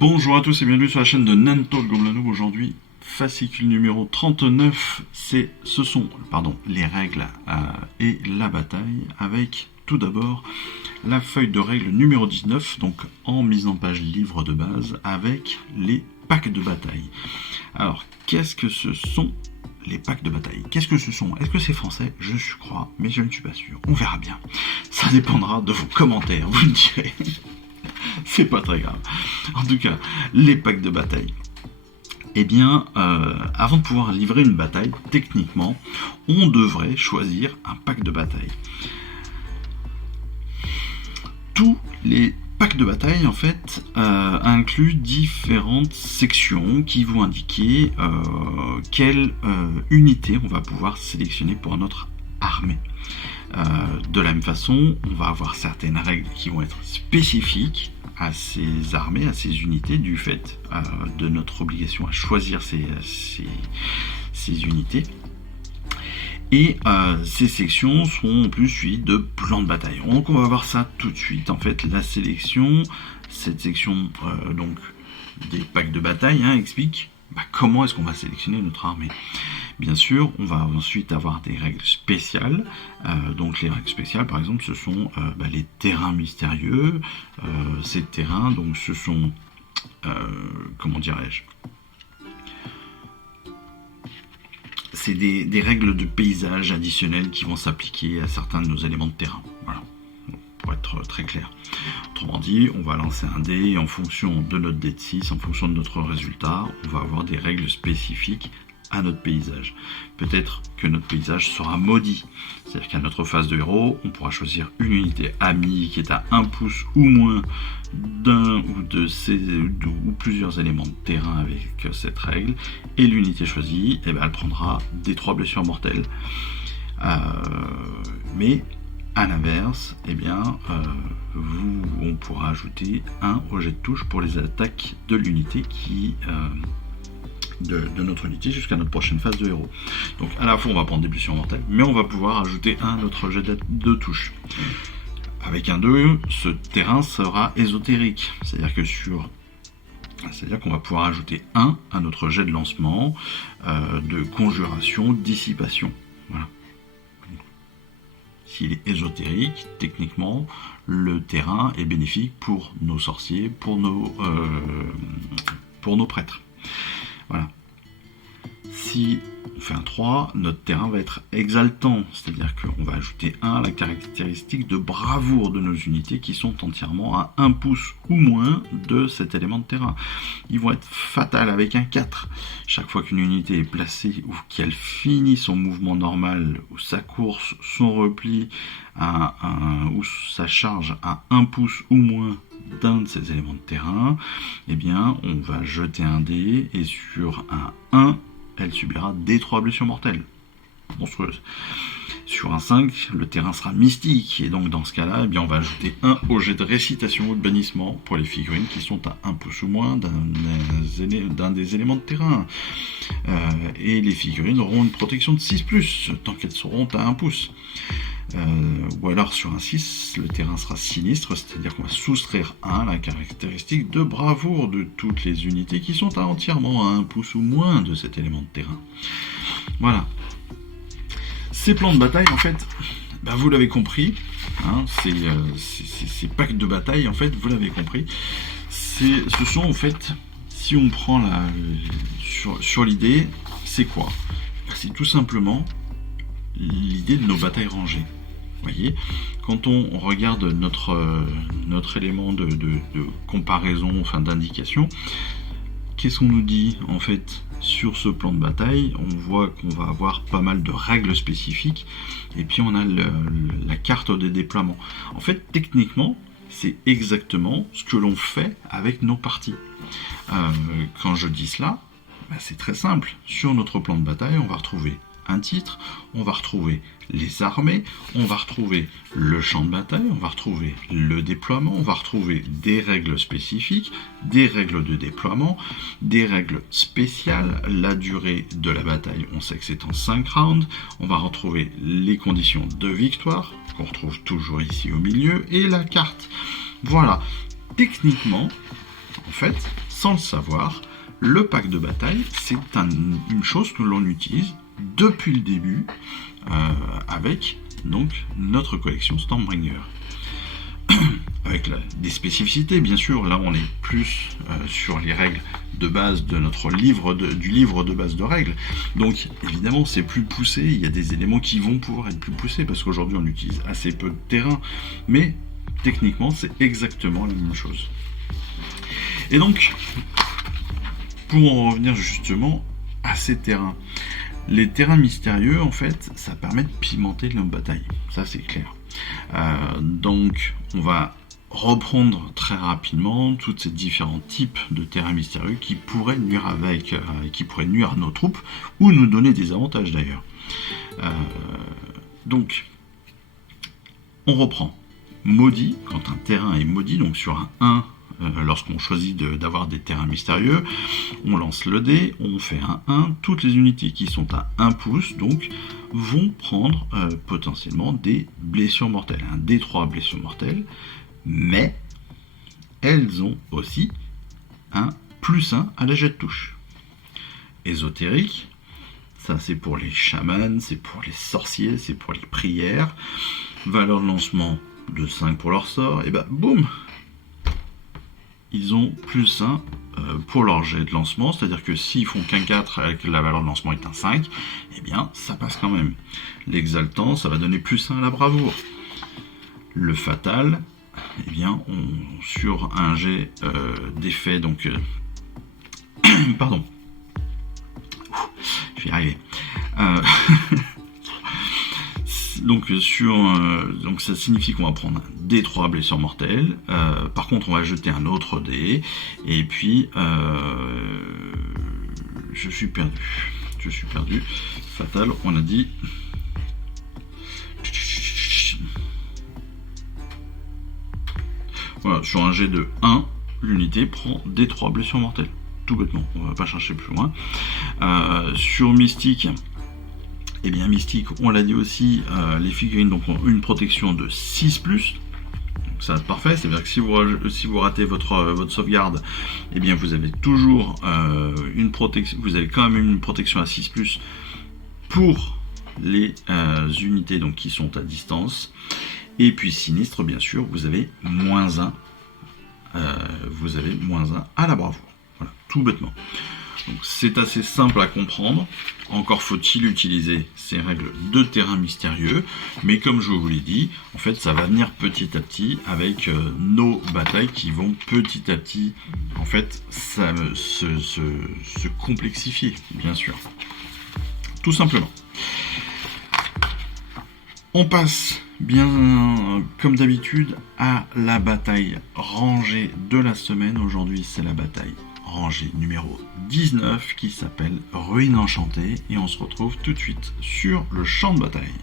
Bonjour à tous et bienvenue sur la chaîne de Nantalk Gobelin. Aujourd'hui, fascicule numéro 39, ce sont les règles et la bataille, avec tout d'abord la feuille de règles numéro 19, donc en mise en page livre de base, avec les packs de bataille. Alors, qu'est-ce que ce sont les packs de bataille? Qu'est-ce que ce sont? Est-ce que c'est français? Je crois, mais je ne suis pas sûr. On verra bien. Ça dépendra de vos commentaires, vous me direz. C'est pas très grave. En tout cas, les packs de bataille. Eh bien, avant de pouvoir livrer une bataille, techniquement, on devrait choisir un pack de bataille. Tous les packs de bataille, en fait, incluent différentes sections qui vont indiquer quelle unité on va pouvoir sélectionner pour notre armée. De la même façon, on va avoir certaines règles qui vont être spécifiques à ces armées, à ces unités, du fait de notre obligation à choisir ces unités. Et ces sections seront en plus suivies de plans de bataille. Donc on va voir ça tout de suite. En fait, la sélection, cette section donc des packs de bataille explique comment est-ce qu'on va sélectionner notre armée. Bien sûr, on va ensuite avoir des règles spéciales. Donc les règles spéciales, par exemple, ce sont les terrains mystérieux. Ces terrains, donc ce sont, comment dirais-je, c'est des règles de paysage additionnelles qui vont s'appliquer à certains de nos éléments de terrain. Voilà, pour être très clair. Autrement dit, on va lancer un dé et en fonction de notre dé de 6, en fonction de notre résultat, on va avoir des règles spécifiques à notre paysage. Peut-être que notre paysage sera maudit. C'est-à-dire qu'à notre phase de héros, on pourra choisir une unité amie qui est à 1 pouce ou moins d'un ou de ces ou plusieurs éléments de terrain avec cette règle. Et l'unité choisie, elle prendra des 3 blessures mortelles. Mais à l'inverse, on pourra ajouter 1 au jet de touche pour les attaques de l'unité de notre unité jusqu'à notre prochaine phase de héros. Donc à la fois on va prendre des blessures mortelles, mais on va pouvoir ajouter 1 à notre jet de touche. Avec un 2, ce terrain sera ésotérique, c'est-à-dire qu'on va pouvoir ajouter 1 à notre jet de lancement, de conjuration, dissipation. Voilà. S'il est ésotérique, techniquement, le terrain est bénéfique pour nos sorciers, pour nos prêtres. Voilà. Si on fait un 3, notre terrain va être exaltant, c'est-à-dire qu'on va ajouter 1 à la caractéristique de bravoure de nos unités qui sont entièrement à 1 pouce ou moins de cet élément de terrain. Ils vont être fatals avec un 4. Chaque fois qu'une unité est placée ou qu'elle finit son mouvement normal, ou sa course, son repli, ou sa charge à 1 pouce ou moins d'un de ces éléments de terrain, on va jeter un dé et sur un 1, elle subira des 3 blessures mortelles. Monstrueuse. Sur un 5, le terrain sera mystique, et donc dans ce cas-là, on va ajouter 1 au jet de récitation ou de bannissement pour les figurines qui sont à 1 pouce ou moins d'un des éléments de terrain. Et les figurines auront une protection de 6+, tant qu'elles seront à 1 pouce. Ou alors sur un 6, le terrain sera sinistre, c'est-à-dire qu'on va soustraire 1 à la caractéristique de bravoure de toutes les unités qui sont entièrement à 1 pouce ou moins de cet élément de terrain. Voilà. Ces plans de bataille, en fait, vous l'avez compris, ces packs de bataille, en fait, vous l'avez compris, ce sont en fait, si on prend sur l'idée, c'est quoi? C'est tout simplement l'idée de nos batailles rangées. Vous voyez, quand on regarde notre élément de comparaison, d'indication, qu'est-ce qu'on nous dit en fait sur ce plan de bataille? On voit qu'on va avoir pas mal de règles spécifiques, et puis on a la carte des déploiements. En fait, techniquement, c'est exactement ce que l'on fait avec nos parties. Quand je dis cela, c'est très simple. Sur notre plan de bataille, on va retrouver un titre, on va retrouver les armées, on va retrouver le champ de bataille, on va retrouver le déploiement, on va retrouver des règles spécifiques, des règles de déploiement, des règles spéciales, la durée de la bataille, on sait que c'est en 5 rounds, on va retrouver les conditions de victoire, qu'on retrouve toujours ici au milieu, et la carte. Voilà, techniquement, en fait, sans le savoir, le pack de bataille, c'est une chose que l'on utilise depuis le début avec donc notre collection Stormbringer. Avec des spécificités, bien sûr. Là, on est plus sur les règles de base de notre livre du livre de base de règles. Donc, évidemment, c'est plus poussé. Il y a des éléments qui vont pouvoir être plus poussés parce qu'aujourd'hui, on utilise assez peu de terrain. Mais techniquement, c'est exactement la même chose. Et donc, pour en revenir justement à ces terrains, les terrains mystérieux, en fait, ça permet de pimenter nos batailles. Ça, c'est clair. Donc, on va reprendre très rapidement tous ces différents types de terrains mystérieux qui pourraient nuire à nos troupes ou nous donner des avantages d'ailleurs. Donc, on reprend. Maudit, quand un terrain est maudit, donc sur un 1, lorsqu'on choisit d'avoir des terrains mystérieux, on lance le dé, on fait un 1, toutes les unités qui sont à 1 pouce, donc, vont prendre potentiellement des blessures mortelles, un D3 blessures mortelles, mais elles ont aussi un +1 à la jet de touche. Ésotérique, ça c'est pour les chamans, c'est pour les sorciers, c'est pour les prières, valeur de lancement de 5 pour leur sort, et bah boum, ils ont +1 pour leur jet de lancement, c'est-à-dire que s'ils font qu'un 4 avec la valeur de lancement est un 5, eh bien ça passe quand même. L'exaltant, ça va donner +1 à la bravoure. Le fatal, eh bien sur un jet d'effet, donc pardon, je vais y arriver. Donc, donc ça signifie qu'on va prendre un D3 blessures mortelles. Par contre, on va jeter un autre dé. Et puis, je suis perdu. Fatal, on a dit. Voilà, sur un jet de 1, l'unité prend D3 blessures mortelles. Tout bêtement, on va pas chercher plus loin. Sur Mystique. Et bien Mystique, on l'a dit aussi, les figurines donc, ont une protection de 6+, donc ça va être parfait, c'est-à-dire que si vous ratez votre sauvegarde, et bien vous avez toujours une protection, vous avez quand même une protection à 6+, pour les unités donc, qui sont à distance. Et puis sinistre, bien sûr, vous avez -1, à la bravoure. Voilà, tout bêtement. Donc c'est assez simple à comprendre, encore faut-il utiliser ces règles de terrain mystérieux, mais comme je vous l'ai dit, en fait ça va venir petit à petit avec nos batailles qui vont petit à petit en fait se complexifier, bien sûr. Tout simplement. On passe bien comme d'habitude à la bataille rangée de la semaine. Aujourd'hui c'est la bataille rangée numéro 19 qui s'appelle Ruine enchantée et on se retrouve tout de suite sur le champ de bataille.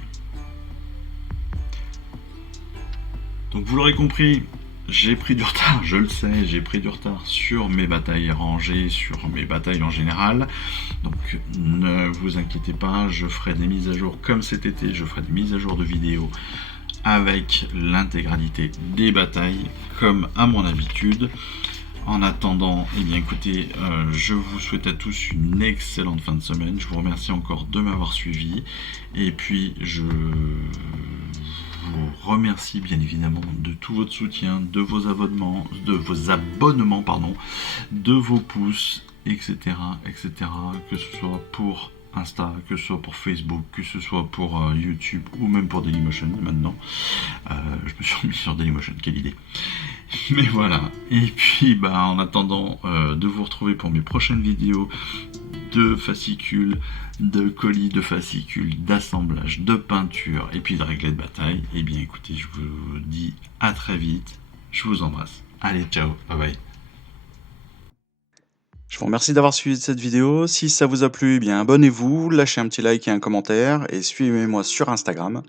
Donc vous l'aurez compris, j'ai pris du retard, je le sais, j'ai pris du retard sur mes batailles rangées, sur mes batailles en général. Donc ne vous inquiétez pas, je ferai des mises à jour comme cet été, je ferai des mises à jour de vidéos avec l'intégralité des batailles comme à mon habitude. En attendant, eh bien écoutez, je vous souhaite à tous une excellente fin de semaine. Je vous remercie encore de m'avoir suivi. Et puis, je vous remercie bien évidemment de tout votre soutien, de vos abonnements, de vos pouces, etc., etc. Que ce soit pour Insta, que ce soit pour Facebook, que ce soit pour YouTube ou même pour Dailymotion maintenant. Je me suis remis sur Dailymotion, quelle idée. Mais voilà, et puis en attendant de vous retrouver pour mes prochaines vidéos de fascicules, de colis de fascicules, d'assemblage, de peinture et puis de régler de bataille, et bien écoutez, je vous dis à très vite, je vous embrasse. Allez, ciao, bye bye. Je vous remercie d'avoir suivi cette vidéo. Si ça vous a plu, abonnez-vous, lâchez un petit like et un commentaire et suivez-moi sur Instagram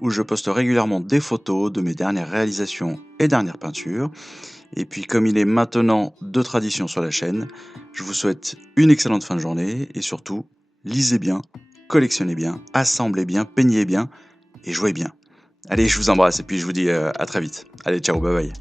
où je poste régulièrement des photos de mes dernières réalisations et dernières peintures. Et puis comme il est maintenant de tradition sur la chaîne, je vous souhaite une excellente fin de journée et surtout, lisez bien, collectionnez bien, assemblez bien, peignez bien et jouez bien. Allez, je vous embrasse et puis je vous dis à très vite. Allez, ciao, bye bye.